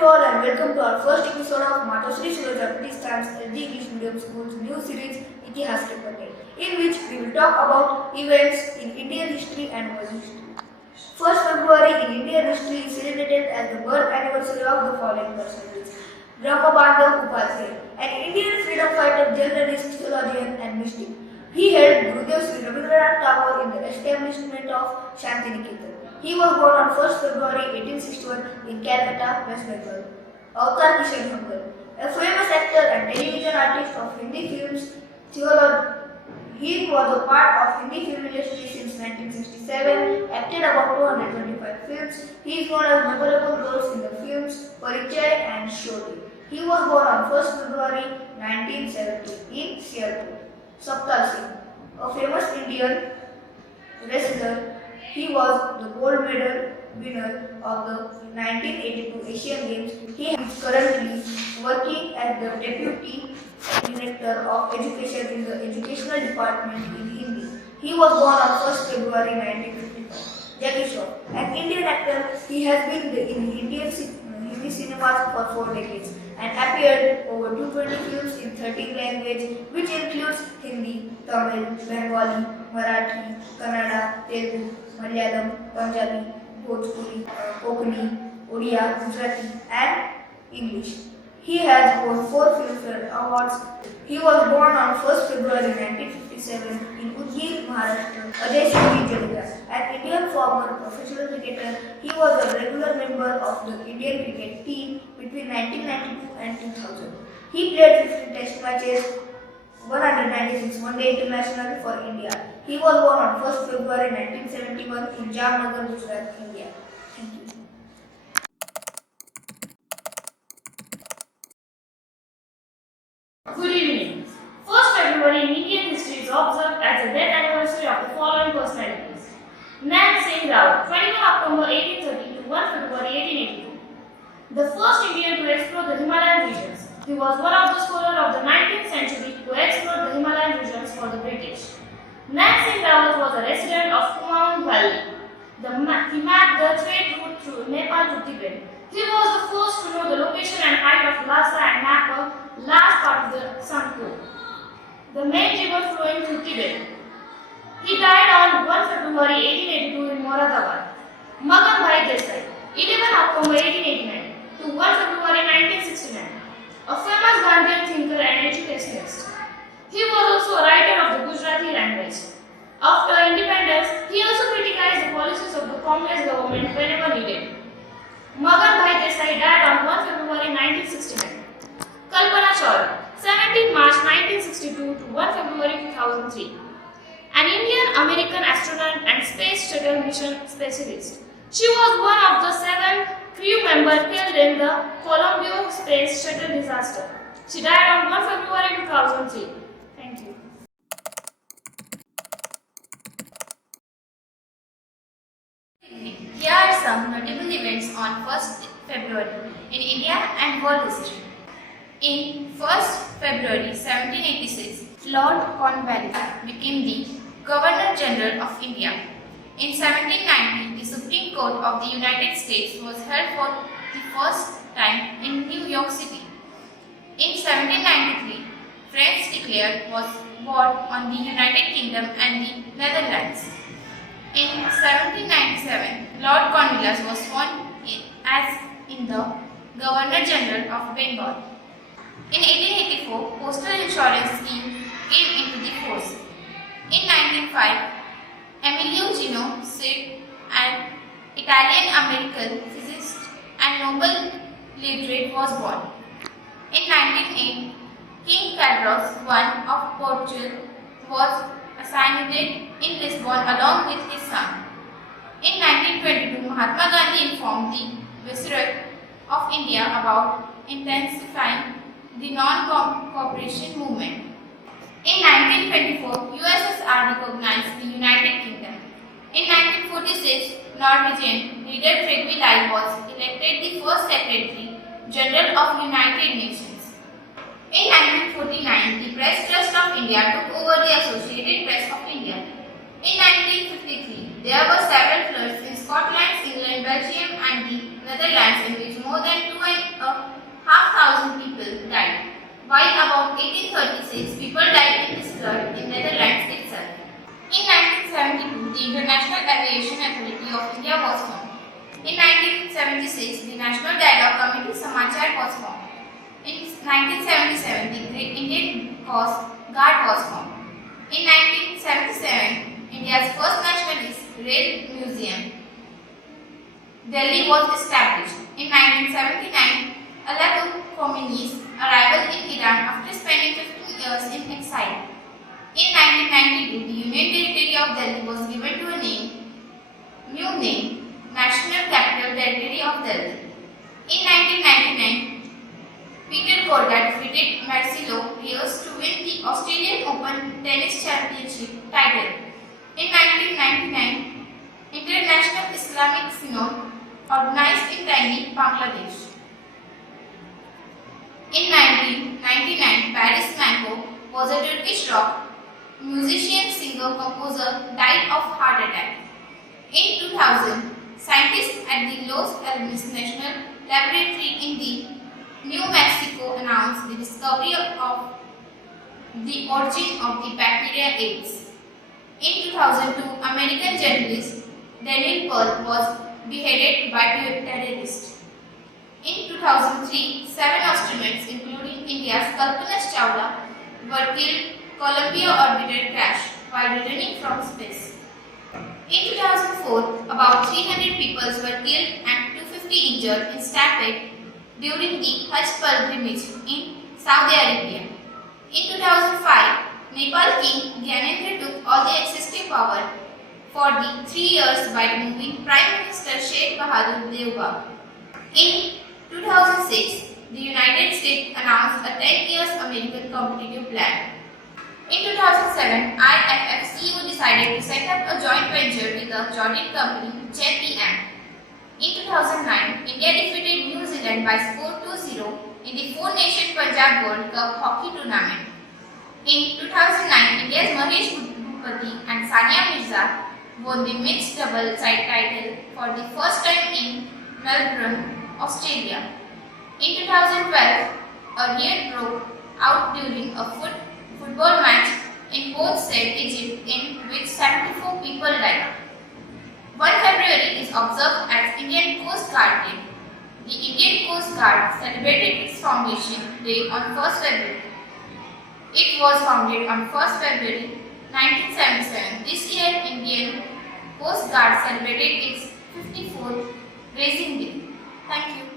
to all and welcome to our first episode of Matosri Japanese Times LG English Medium School's new series Itihaas, in which we will talk about events in Indian history and world history. 1st February in Indian history is celebrated as the birth anniversary of the following personalities: Brahmabandhu Upadhyay, an Indian freedom fighter, journalist, theologian and mystic. He helped Gurudev Sri Rabindranath Tagore in the establishment of Shantiniketan. He was born on 1st February 1861 in Calcutta, West Bengal. Avtar Kishan Thakur, a famous actor and television artist of Hindi films, theologian. He was a part of Hindi film industry since 1967, acted about 225 films. He is known as memorable roles in the films Parichai and Shoti. He was born on 1st February 1970 in Seattle. Saptal Singh, a famous Indian wrestler. He was the gold medal winner of the 1982 Asian Games. He is currently working as the Deputy Director of Education in the Educational Department in Hindi. He was born on 1st February 1955. Jackie Shroff, an Indian actor, he has been in Indian Hindi cinemas for 4 decades and appeared over 220 films in 13 languages, which includes Hindi, Tamil, Bengali, Marathi, Kannada, Telugu, Malayalam, Punjabi, Bhojpuri, Konkani, Odia, Gujarati and English. He has won 4 Filmfare Awards. He was born on 1st February 1957 in Udgir, Maharashtra. Ajay Singh Jalika, an Indian former professional cricketer, he was a regular member of the Indian cricket team between 1992 and 2000. He played 15 test matches, 196 one-day international for India. He was born on 1st February 1971 in Jamnagar, Gujarat, India. Thank you. Good evening. 1st February in Indian history is observed as the death anniversary of the following personalities: Nan Singh Rao, 21 October 1830 to 1 February 1882. The first Indian to explore the Himalayan regions. He was one of the scholars of the 19th century who explored the Himalayan regions for the British. Nan Singh Rao was a resident of Kumaon Valley. He mapped the trade route through Nepal to Tibet. He was the first to know the location and height of Lhasa and map a large part of the Sangpo, the main river flowing through Tibet. He died on 1 February 1882 in Moradabad. Magan Bhai Desai, 11 October 1889 to 1 February 1969, a famous Gandhian thinker and educationist. He was also a writer of the Gujarati language. After independence, he also criticized the policies of the Congress government whenever needed. Magan Bhai Desai died on 1 February 1969. Kalpana Chawla, 17 March 1962 to 1 February 2003, an Indian-American astronaut and space shuttle mission specialist. She was one of the 7 crew members killed in the Columbia space shuttle disaster. She died on 1 February 2003. Thank you. Here are some notable events on 1st February in India and world history. In 1st February 1786, Lord Cornwallis became the Governor General of India. In 1790, the Supreme Court of the United States was held for the first time in New York City. In 1793, France declared war on the United Kingdom and the Netherlands. In 1797, Lord Cornwallis was sworn in as the Governor General of Bengal. In 1884, postal insurance scheme came into the force. In 1905, Emilio Gino Sirr, an Italian-American physicist and Nobel laureate, was born. In 1908, King Carlos I of Portugal was assassinated in Lisbon along with his son. In 1922, Mahatma Gandhi informed the Viceroy of India about intensifying the non-cooperation movement. In 1924, USSR recognized the United Kingdom. In 1946, Norwegian leader Trygve Lie was elected the first Secretary General of United Nations. In 1949, the Press Trust of India took over the Associated Press of India. In 1953, there were several floods in Scotland, England, Belgium and the Netherlands in which more than 2 half thousand people died, while about 1836 people died in this flood in Netherlands itself. In 1972, the International Aviation Authority of India was formed. In 1976, the National Dialogue Committee Samachar was formed. In 1977, the Great Indian Coast Guard was formed. In 1977, India's first nationalist rail museum, Delhi, was established. In 1979, Ayatollah Khomeini's arrival in Iran after spending 15 years in exile. In 1992, the Union Territory of Delhi was given to a new name, National Capital Territory of Delhi. In 1999, Peter Corda defeated Marcelo Rios to win the Australian Open Tennis Championship title. In 1999, International Islamic Synod organized in tiny Bangladesh. In 1999, Paris Mango was a Turkish rock musician, singer, composer, died of heart attack. In 2000, scientists at the Los Alamos National Laboratory in New Mexico announced the discovery of the origin of the bacteria AIDS. In 2002, American journalist Daniel Pearl was beheaded by terrorists. In 2003, 7 astronauts, including India's Kalpana Chawla, were killed Columbia orbiter crash while returning from space. In 2004, about 300 people were killed and 250 injured in stampede during the Hajj pilgrimage in Saudi Arabia. In 2005, Nepal King Gyanendra took all the executive power for the 3 years by removing Prime Minister Sheikh Bahadur Deuba. In 2006, the United States announced a 10 years American competitive plan. In 2007, IFFCU decided to set up a joint venture with the Jordan company JPM. In 2009, India defeated New Zealand by score 2-0 in the four-nation Punjab World Cup hockey tournament. In 2009, India's Mahesh Bhupathi and Sania Mirza won the mixed double side title for the first time in Melbourne, Australia. In 2012, a near broke out during a football match in Port Said, Egypt, in which 74 people died. 1 February is observed as Indian Coast Guard Day. The Indian Coast Guard celebrated its foundation day on 1st February. It was founded on 1st February 1977. This year, Indian Coast Guard celebrated its 54th raising day. Thank you.